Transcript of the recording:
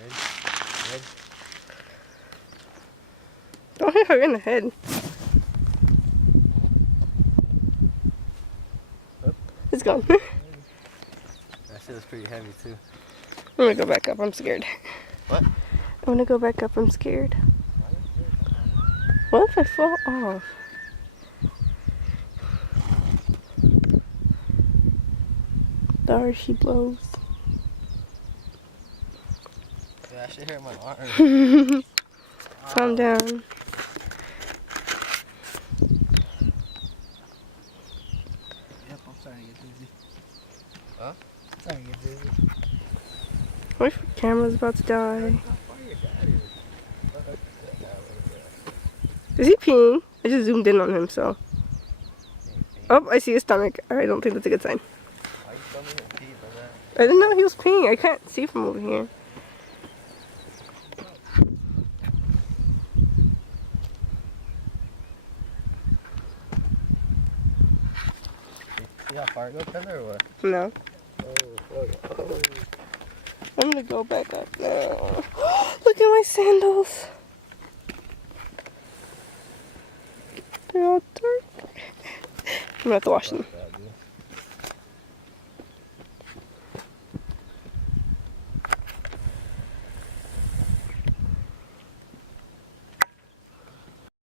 Red. Don't hit her in the head. Oh. It's gone. That shit was pretty heavy too. I'm gonna go back up. I'm scared. What? I'm gonna go back up. I'm scared. What if I fall off? There she blows. Yeah, I should hurt my arm. Calm down. Yep, I'm starting to get dizzy. Huh? I'm starting to get dizzy. What if your camera's about to die? How far your dad is? Is he peeing? I just zoomed in on him, so. Oh, I see his stomach. I don't think that's a good sign. Why you tell me to pee, brother? I didn't know he was peeing. I can't see from over here. See how far it goes, Taylor, or what? No. Oh. I'm gonna go back up now. Look at my sandals. They're all dirty. I'm gonna have to wash them.